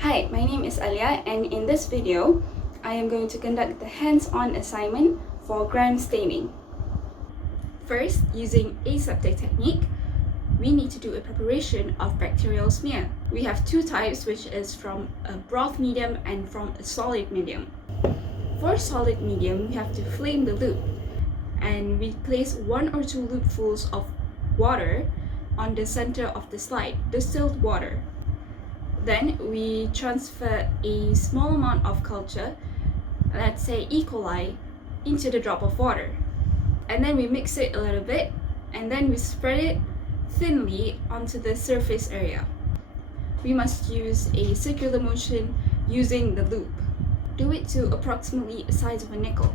Hi, my name is ALIA, and in this video, I am going to conduct the hands-on assignment for gram staining. First, using aseptic technique, we need to do a preparation of bacterial smear. We have two types, which is from a broth medium and from a solid medium. For solid medium, we have to flame the loop, and we place 1 or 2 loopfuls of water on the center of the slide, distilled water. Then we transfer a small amount of culture, let's say E. coli, into the drop of water. And then we mix it a little bit, and then we spread it thinly onto the surface area. We must use a circular motion using the loop. Do it to approximately the size of a nickel.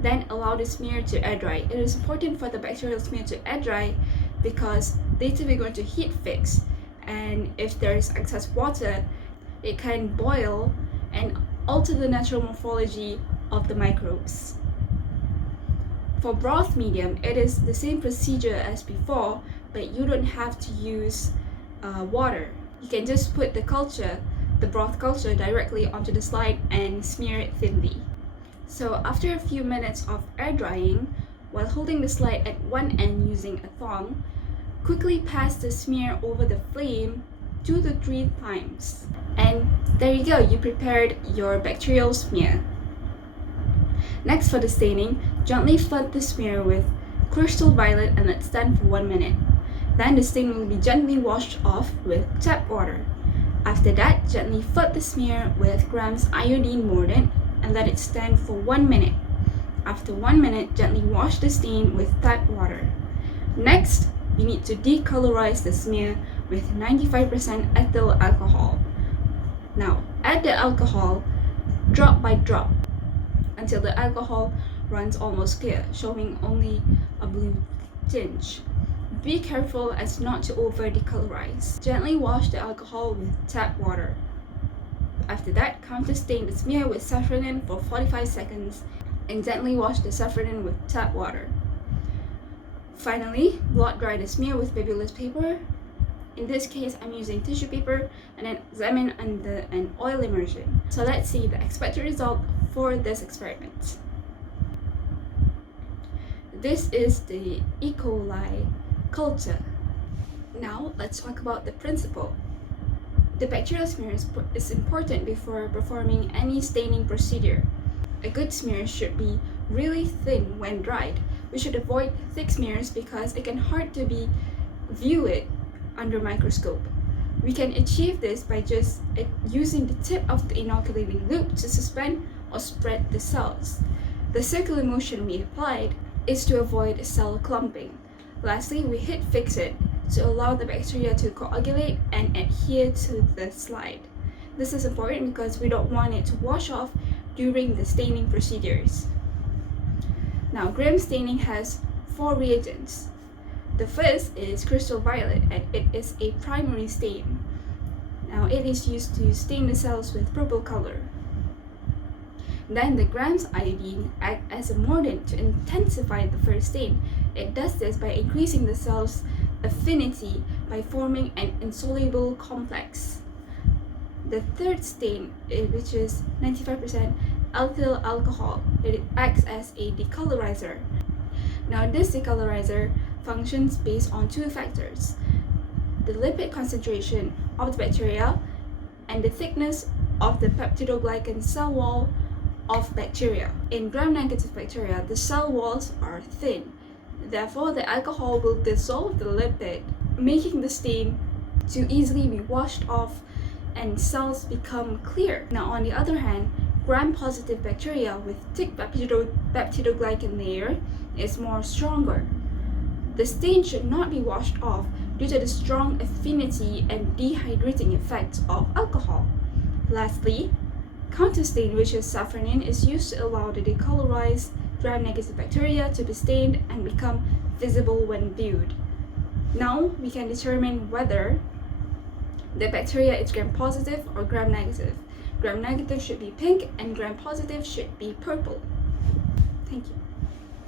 Then allow the smear to air dry. It is important for the bacterial smear to air dry because later we're going to heat fix, and if there is excess water, it can boil and alter the natural morphology of the microbes. For broth medium, it is the same procedure as before, but you don't have to use water. You can just put the broth culture directly onto the slide and smear it thinly. So after a few minutes of air drying, while holding the slide at one end using a thong, quickly pass the smear over the flame 2 to 3 times. And there you go, you prepared your bacterial smear. Next, for the staining, gently flood the smear with crystal violet and let stand for 1 minute. Then the stain will be gently washed off with tap water. After that, gently flood the smear with grams iodine mordant and let it stand for 1 minute. After 1 minute, gently wash the stain with tap water. Next, you need to decolorize the smear with 95% ethyl alcohol. Now, add the alcohol drop by drop until the alcohol runs almost clear, showing only a blue tinge. Be careful as not to over decolorize. Gently wash the alcohol with tap water. After that, counter stain the smear with safranin for 45 seconds and gently wash the safranin with tap water. Finally, blot dry the smear with bibulous paper. In this case, I'm using tissue paper, and then examine under an oil immersion. So let's see the expected result for this experiment. This is the E. coli culture. Now let's talk about the principle. The bacterial smear is important before performing any staining procedure. A good smear should be really thin when dried. We should avoid thick smears because it can hard to be viewed under microscope. We can achieve this by just using the tip of the inoculating loop to suspend or spread the cells. The circular motion we applied is to avoid cell clumping. Lastly, we heat fix it to allow the bacteria to coagulate and adhere to the slide. This is important because we don't want it to wash off during the staining procedures. Now, gram staining has 4 reagents. The first is crystal violet, and it is a primary stain. Now, it is used to stain the cells with purple color. Then the grams iodine act as a mordant to intensify the first stain. It does this by increasing the cell's affinity by forming an insoluble complex. The third stain, which is 95% ethyl alcohol, it acts as a decolorizer. Now, this decolorizer functions based on 2 factors: the lipid concentration of the bacteria and the thickness of the peptidoglycan cell wall of bacteria. In gram-negative bacteria, the cell walls are thin. Therefore, the alcohol will dissolve the lipid, making the stain to easily be washed off and cells become clear. Now, on the other hand, gram-positive bacteria with thick peptidoglycan layer is more stronger. The stain should not be washed off due to the strong affinity and dehydrating effects of alcohol. Lastly, counterstain, which is safranin, is used to allow the decolorized gram-negative bacteria to be stained and become visible when viewed. Now we can determine whether the bacteria is gram-positive or gram-negative. Gram-negative should be pink and gram-positive should be purple. Thank you.